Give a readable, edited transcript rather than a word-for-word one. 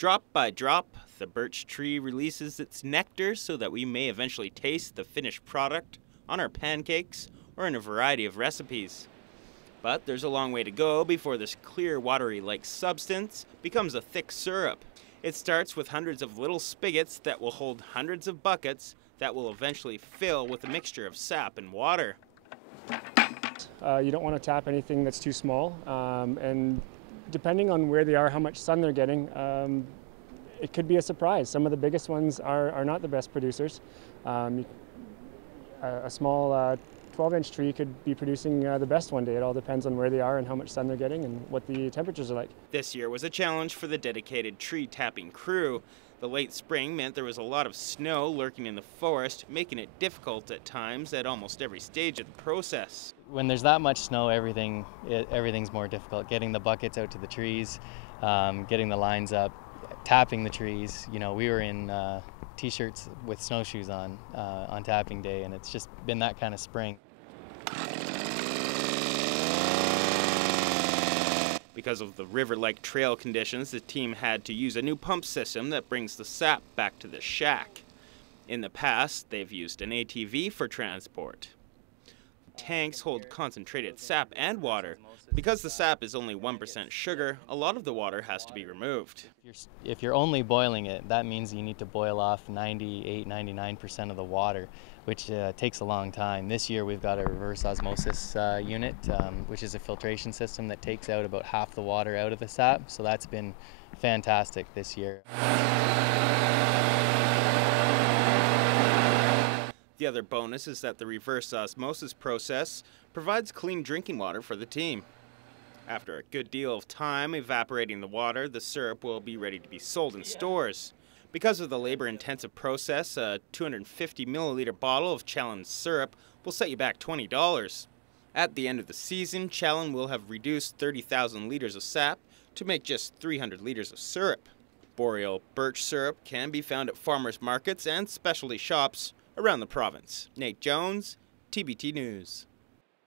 Drop by drop, the birch tree releases its nectar so that we may eventually taste the finished product on our pancakes or in a variety of recipes. But there's a long way to go before this clear, watery-like substance becomes a thick syrup. It starts with hundreds of little spigots that will hold hundreds of buckets that will eventually fill with a mixture of sap and water. You don't want to tap anything that's too small, and depending on where they are, how much sun they're getting, it could be a surprise. Some of the biggest ones are not the best producers. A small 12-inch tree could be producing the best one day. It all depends on where they are and how much sun they're getting and what the temperatures are like. This year was a challenge for the dedicated tree tapping crew. The late spring meant there was a lot of snow lurking in the forest, making it difficult at times at almost every stage of the process. When there's that much snow, everything's more difficult. Getting the buckets out to the trees, getting the lines up, tapping the trees. You know, we were in t-shirts with snowshoes on tapping day, and it's just been that kind of spring. Because of the river-like trail conditions, the team had to use a new pump system that brings the sap back to the shack. In the past, they've used an ATV for transport. Tanks hold concentrated sap and water. Because the sap is only 1% sugar, a lot of the water has to be removed. If you're only boiling it, that means you need to boil off 98–99% of the water, which takes a long time. This year we've got a reverse osmosis unit, which is a filtration system that takes out about half the water out of the sap, so that's been fantastic this year. The other bonus is that the reverse osmosis process provides clean drinking water for the team. After a good deal of time evaporating the water, the syrup will be ready to be sold in stores. Because of the labor-intensive process, a 250 milliliter bottle of Challen syrup will set you back $20. At the end of the season, Challen will have reduced 30,000 liters of sap to make just 300 liters of syrup. Boreal birch syrup can be found at farmers markets and specialty shops around the province. Nate Jones, TBT News.